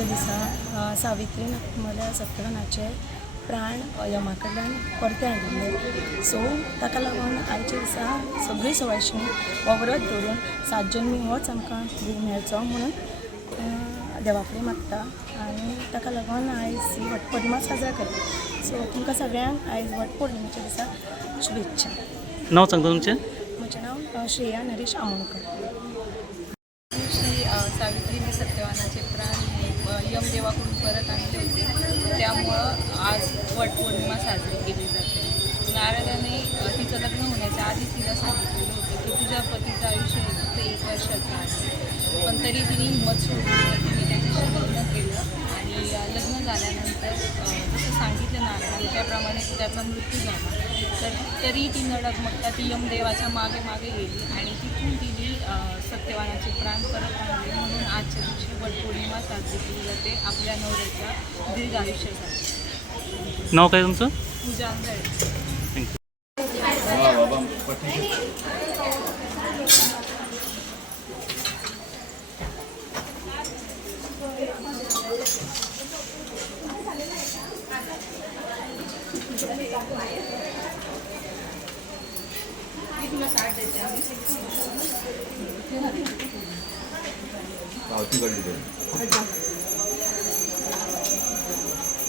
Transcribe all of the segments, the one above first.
पौर्णिमेच्या दिसा सावित्री नागमल्या सत्यवानाचे प्राण यमा कडल्यान परते हाडिल्ले. सो ताका लागून आयच्या दिसा सगळीं सवायशीं हो व्रत धरून 7 जन्मी होच आमकां भोग मेळचो म्हणून देवा कडेन मागता आनी ताका लागून आयज ही वटपौर्णिमा साजरा करता. सो तुमकां सगळ्यांक आयज वटपौर्णिमेच्या दिसा शुभेच्छा. नाव सांगता तुमचें? म्हजें नांव श्रेया नरेश आमोणकर. श्री सावित्रीने सत्यवानाचे प्राण हे यमदेवाकडून परत आणले होते, त्यामुळं आज वटपौर्णिमा साजरी केली जाते. नारदाने तिचं लग्न होण्याच्या आधीच तिला सांगितलेलं होतं की तुझ्या पतीचं आयुष्य फक्त 1 वर्षाचं आहे, पण तरी तिने हिंमत सोडून तिने त्याच्याशी लग्न केलं आणि लग्न झाल्यानंतर जसं सांगितलं नारदाने त्याप्रमाणे त्याचा मृत्यू झाला. तर तरी ती न डगमगता ती यमदेवाच्या मागे मागे गेली आणि तिथून तिने सत्यवानाचे प्राण परत आणले. म्हणून आजच्या दिवशी वटपौर्णिमा साजरी केली जाते आपल्या नवऱ्याच्या दीर्घ आयुष्यासाठी. नाव काय तुमचं? पूजा आंधळे.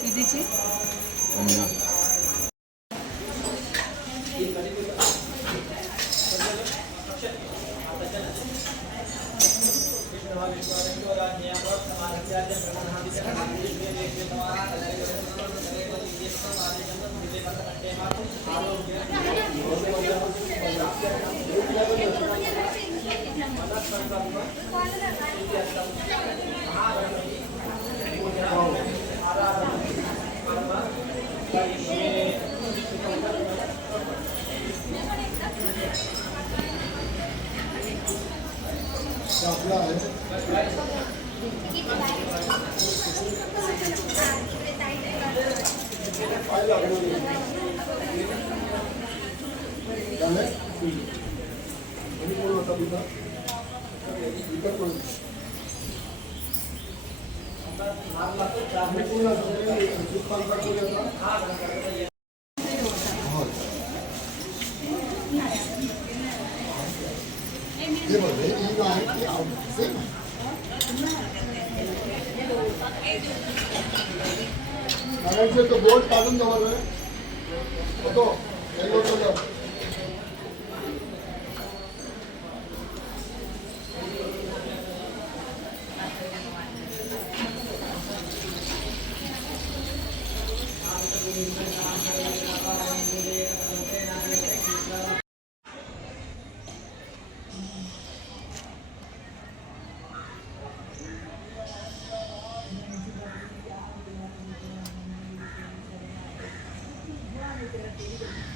दीदीची तो बोर्ड काढून जवळ होतो. Thank you.